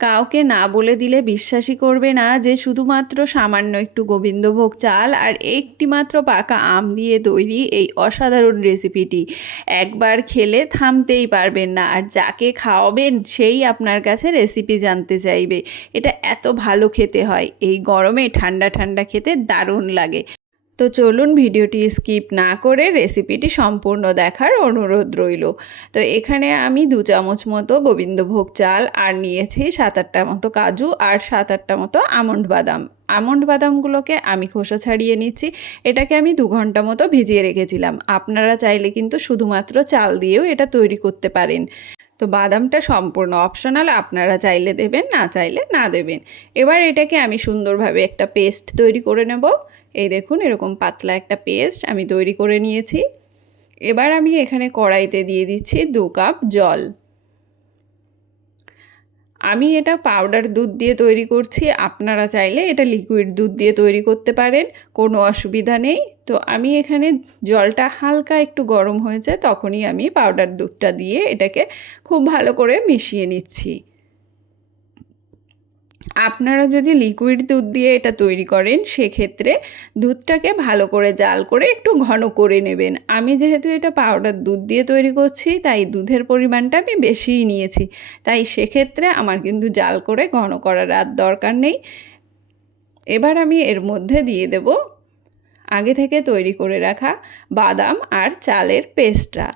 কাউকে না বলে দিলে বিশ্বাসই করবে না যে শুধুমাত্র সামান্য একটু গোবিন্দভোগ চাল আর একটি মাত্র পাকা আম দিয়ে তৈরি এই অসাধারণ রেসিপিটি একবার খেলে থামতেই পারবেন না। আর যাকে খাওয়াবেন সেই আপনার কাছে রেসিপি জানতে চাইবে। এটা এত ভালো খেতে হয়, এই গরমে ঠান্ডা ঠান্ডা খেতে দারুণ লাগে। তো চলুন ভিডিওটি স্কিপ না করে রেসিপিটি সম্পূর্ণ দেখার অনুরোধ রইল। তো এখানে আমি 2 চামচ মতো গোবিন্দভোগ চাল আর নিয়েছি 7-8টা মতো কাজু আর 7-8টা মতো আমন্ড বাদাম। আমন্ড বাদামগুলোকে আমি খোসা ছাড়িয়ে নিচ্ছি। এটাকে আমি 2 ঘন্টা মতো ভিজিয়ে রেখেছিলাম। আপনারা চাইলে কিন্তু শুধুমাত্র চাল দিয়েও এটা তৈরি করতে পারেন। তো বাদামটা সম্পূর্ণ অপশনাল, আপনারা চাইলে দেবেন, না চাইলে না দেবেন। এবার এটাকে আমি সুন্দরভাবে একটা পেস্ট তৈরি করে নেব। এই দেখুন এরকম পাতলা একটা পেস্ট আমি তৈরি করে নিয়েছি। এবার আমি এখানে কড়াইতে দিয়ে দিচ্ছি 2 কাপ জল। আমি এটা পাউডার দুধ দিয়ে তৈরি করছি, আপনারা চাইলে এটা লিকুইড দুধ দিয়ে তৈরি করতে পারেন, কোনো অসুবিধা নেই। তো আমি এখানে জলটা হালকা একটু গরম হয়েছে তখনই আমি পাউডার দুধটা দিয়ে এটাকে খুব ভালো করে মিশিয়ে নিচ্ছি। আপনারা যদি লিকুইড দুধ দিয়ে এটা তৈরি করেন সেক্ষেত্রে দুধটাকে ভালো করে জাল করে একটু ঘন করে নেবেন। আমি যেহেতু এটা পাউডার দুধ দিয়ে তৈরি করছি তাই দুধের পরিমাণটা আমি বেশিই নিয়েছি, তাই সেক্ষেত্রে আমার কিন্তু জাল করে ঘন করার আর দরকার নেই। এবার আমি এর মধ্যে দিয়ে দেব আগে থেকে তৈরি করে রাখা বাদাম আর চালের পেস্টটা।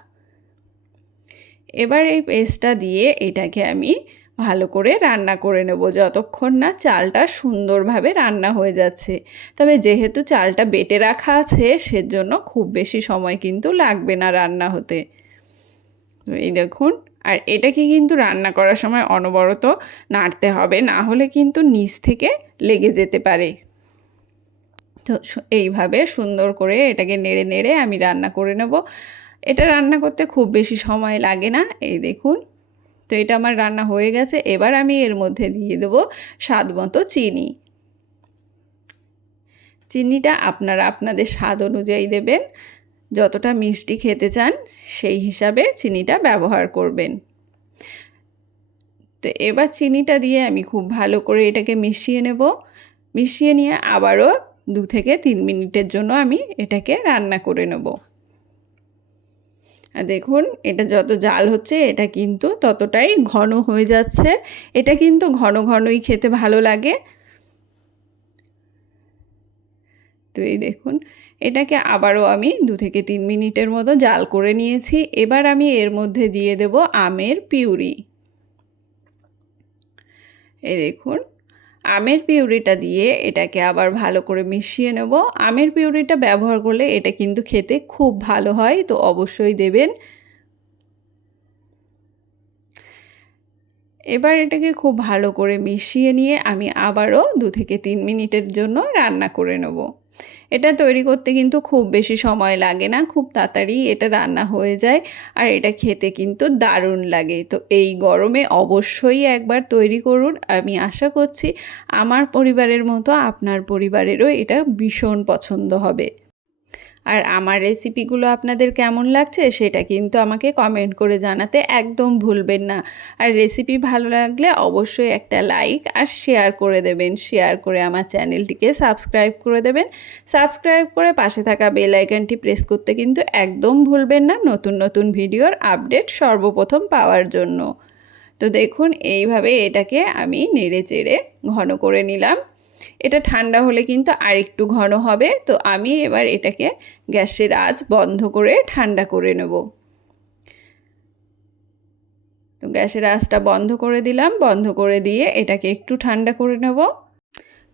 এবার এই পেস্টটা দিয়ে এটাকে আমি ভালো করে রান্না করে নেব যতক্ষণ না চালটা সুন্দরভাবে রান্না হয়ে যাচ্ছে। তবে যেহেতু চালটা বেটে রাখা আছে সেজন্য খুব বেশি সময় কিন্তু লাগবে না রান্না হতে। তো এই দেখুন, আর এটাকে কিন্তু রান্না করার সময় অনবরত নাড়তে হবে, না হলে কিন্তু নিচ থেকে লেগে যেতে পারে। তো এইভাবে সুন্দর করে এটাকে নেড়ে নেড়ে আমি রান্না করে নেব। এটা রান্না করতে খুব বেশি সময় লাগে না। এই দেখুন, তো এটা আমার রান্না হয়ে গেছে। এবার আমি এর মধ্যে দিয়ে দেবো স্বাদ মতো চিনি। চিনিটা আপনারা আপনাদের স্বাদ অনুযায়ী দেবেন, যতটা মিষ্টি খেতে চান সেই হিসাবে চিনিটা ব্যবহার করবেন। তো এবার চিনিটা দিয়ে আমি খুব ভালো করে এটাকে মিশিয়ে নেব। মিশিয়ে নিয়ে আবারও 2 থেকে 3 মিনিটের জন্য আমি এটাকে রান্না করে নেব। আর দেখুন এটা যত জাল হচ্ছে এটা কিন্তু ততটাই ঘন হয়ে যাচ্ছে। এটা কিন্তু ঘন ঘনই খেতে ভালো লাগে। তো এই দেখুন এটাকে আবারও আমি 2 থেকে 3 মিনিটের মতো জাল করে নিয়েছি। এবার আমি এর মধ্যে দিয়ে দেব আমের পিউরি। এই দেখুন আমের পিউরিটা দিয়ে এটাকে আবার ভালো করে মিশিয়ে নেব। আমের পিউরিটা ব্যবহার করলে এটা কিন্তু খেতে খুব ভালো হয়, তো অবশ্যই দেবেন। এবার এটাকে খুব ভালো করে মিশিয়ে নিয়ে আমি আবারও 2 থেকে 3 মিনিটের জন্য রান্না করে নেব। এটা তৈরি করতে কিন্তু খুব বেশি সময় লাগে না, খুব তাড়াতাড়ি এটা রান্না হয়ে যায়। আর এটা খেতে কিন্তু দারুণ লাগে। তো এই গরমে অবশ্যই একবার তৈরি করুন। আমি আশা করছি আমার পরিবারের মতো আপনার পরিবারেরও এটা ভীষণ পছন্দ হবে। আর আমার রেসিপিগুলো আপনাদের কেমন লাগছে সেটা কিন্তু আমাকে কমেন্ট করে জানাতে একদম ভুলবেন না। আর রেসিপি ভালো লাগলে অবশ্যই একটা লাইক আর শেয়ার করে দেবেন। শেয়ার করে আমার চ্যানেলটিকে সাবস্ক্রাইব করে দেবেন। সাবস্ক্রাইব করে পাশে থাকা বেল আইকনটি প্রেস করতে কিন্তু একদম ভুলবেন না, নতুন নতুন ভিডিওর আপডেট সর্বপ্রথম পাওয়ার জন্য। তো দেখুন এইভাবে এটাকে আমি নেড়ে চেড়ে ঘন করে নিলাম। এটা ঠান্ডা হলে কিন্তু আরেকটু ঘন হবে। তো আমি এবার এটাকে গ্যাসের আঁচ বন্ধ করে ঠান্ডা করে নেব। তো গ্যাসের আঁচটা বন্ধ করে দিলাম। বন্ধ করে দিয়ে এটাকে একটু ঠান্ডা করে নেব।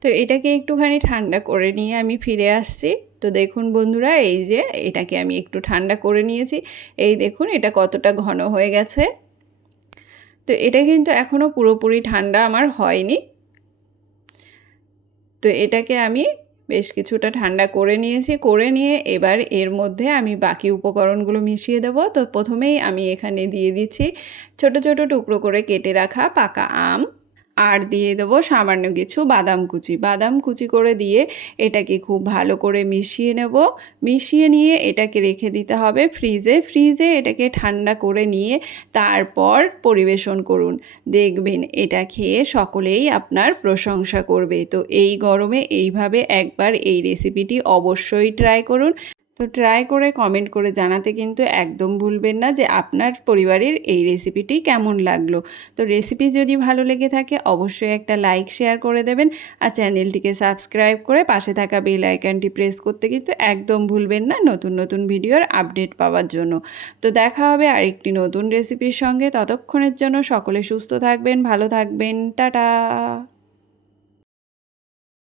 তো এটাকে একটুখানি ঠান্ডা করে নিয়ে আমি ফিরে আসছি। তো দেখুন বন্ধুরা, এই যে এটাকে আমি একটু ঠান্ডা করে নিয়েছি। এই দেখুন এটা কতটা ঘন হয়ে গেছে। তো এটা কিন্তু এখনও পুরোপুরি ঠান্ডা আমার হয়নি। তো এটাকে আমি বেশ কিছুটা ঠান্ডা করে নিয়েছি। করে নিয়ে এবার এর মধ্যে আমি বাকি উপকরণগুলো মিশিয়ে দেব। তো প্রথমেই আমি এখানে দিয়ে দিচ্ছি ছোট ছোট টুকরো করে কেটে রাখা পাকা আম। আর দিয়ে দেবো সামান্য কিছু বাদাম কুচি। বাদাম কুচি করে দিয়ে এটাকে খুব ভালো করে মিশিয়ে নেব। মিশিয়ে নিয়ে এটাকে রেখে দিতে হবে ফ্রিজে। ফ্রিজে এটাকে ঠান্ডা করে নিয়ে তারপর পরিবেশন করুন। দেখবেন এটা খেয়ে সকলেই আপনার প্রশংসা করবে। তো এই গরমে এইভাবে একবার এই রেসিপিটি অবশ্যই ট্রাই করুন। তো ট্রাই করে কমেন্ট করে জানাতে কিন্তু একদম ভুলবেন না যে আপনার পরিবারের এই রেসিপিটি কেমন লাগলো। তো রেসিপি যদি ভালো লেগে থাকে অবশ্যই একটা লাইক শেয়ার করে দেবেন, আর চ্যানেলটিকে সাবস্ক্রাইব করে পাশে থাকা বেল আইকনটি প্রেস করতে কিন্তু একদম ভুলবেন না নতুন নতুন ভিডিওর আপডেট পাওয়ার জন্য। তো দেখা হবে আরেকটি নতুন রেসিপির সঙ্গে। ততক্ষণের জন্য সকলে সুস্থ থাকবেন, ভালো থাকবেন, টাটা।